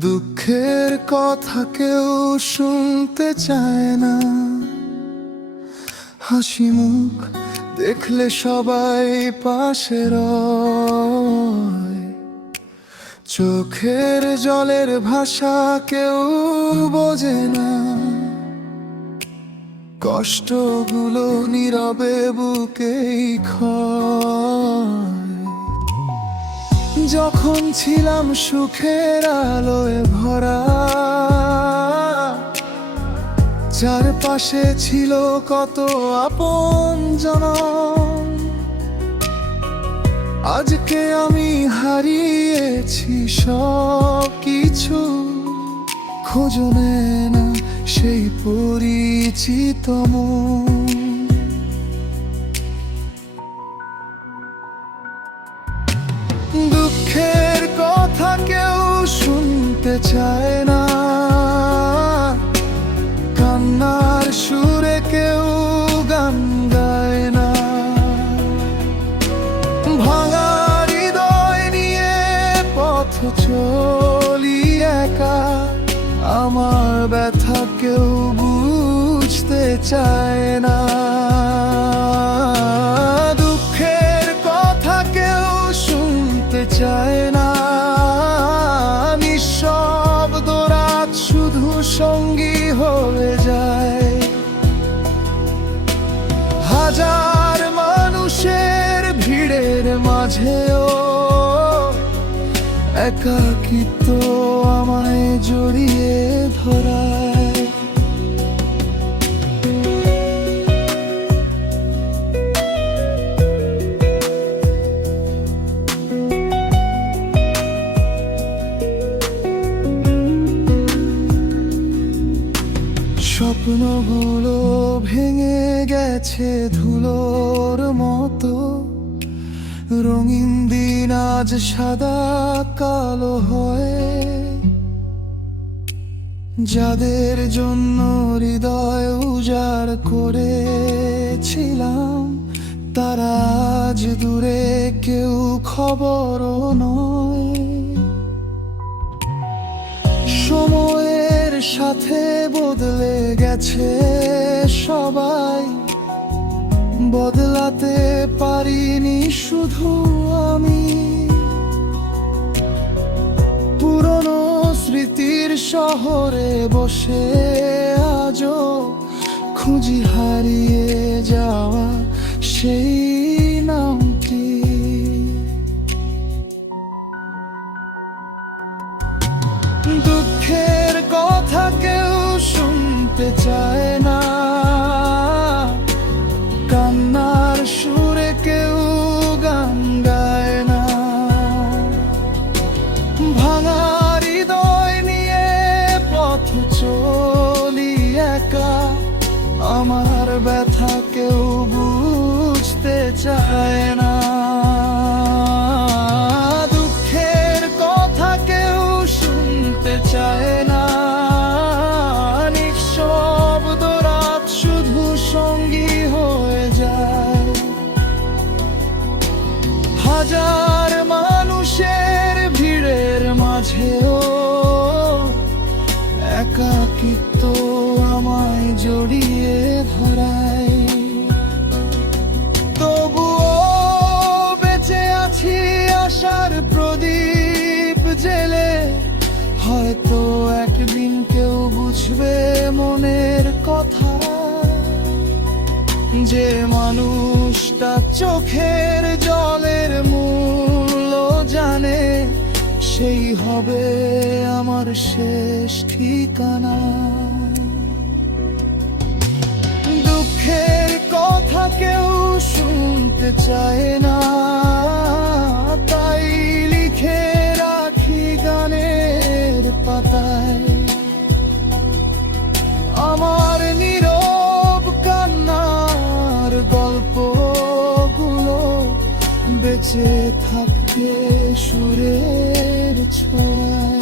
দুঃখের কথা কেউ শুনতে চায় না, হাসি মুখ দেখলে সবাই পাশে রয়। চোখের জলের ভাষা কেউ বোঝে না, কষ্টগুলো নীরবে বুকেই ক্ষয়। যখন ছিলাম সুখের আলোয় ভরা, চারপাশে ছিল কত আপনজন, আজকে আমি হারিয়েছি সব কিছু। খোঁজো না সেই পরিচিত মন। দুঃখের কথা কেউ শুনতে চায় না, কান্নার সুরে কেউ গান গায় না। ভাঙা হৃদয় নিয়ে পথ চলি একা, আমার ব্যথা কেউ বুঝতে চায় না। দুঃখের কথা কেউ শুনতে চায় না, নিঃশব্দ রাত শুধু সঙ্গী হয়ে যায়। হাজার মানুষের ভিড়ের মাঝেও একাকিত্ব আমায় জড়িয়ে ধরায়। স্বপ্নগুলো ভেঙে গেছে ধুলোর মতো, রঙিন দিন আজ সাদা কালো হয়। যাদের জন্য হৃদয় উজাড় করেছিলাম, তারা আজ দূরে, কেউ খবরও নয়। সময়ের সাথে বদলে গেছে সবাই, বদলাতে পারিনি শুধু আমি। পুরনো স্মৃতির শহরে বসে আজও খুঁজি হারিয়ে যাওয়া সেই নামটি। দুঃখের কথা কেউ শুনতে চায় না, কান্নার সুরে কেউ গান গায় না। ভাঙা হৃদয় নিয়ে পথ চলি একা, আমার ব্যথা কেউ বুঝতে চায় না। দুঃখের কথা কেউ শুনতে চায় না, নিঃশব্দ রাত শুধু সঙ্গী হয়ে যায়। হাজার মানুষের ভিড়ের মাঝেও একাকিত্ব আমায় জড়িয়ে ধরায়। তবুও বেঁচে আছি আশার প্রদীপ জেলে, হয়তো একদিন কেউ বুঝবে মনের কথা। যে মানুষটা চোখের জলের মূল্য জানে, সেই হবে আমার শেষ ঠিকানা। দুঃখের কথা কেউ শুনতে চায় না, তাই লিখে রাখি গানের পাতায়। আমার নীরব কান্নার গল্পগুলো বেঁচে থাকবে সুরের ছোঁয়ায়।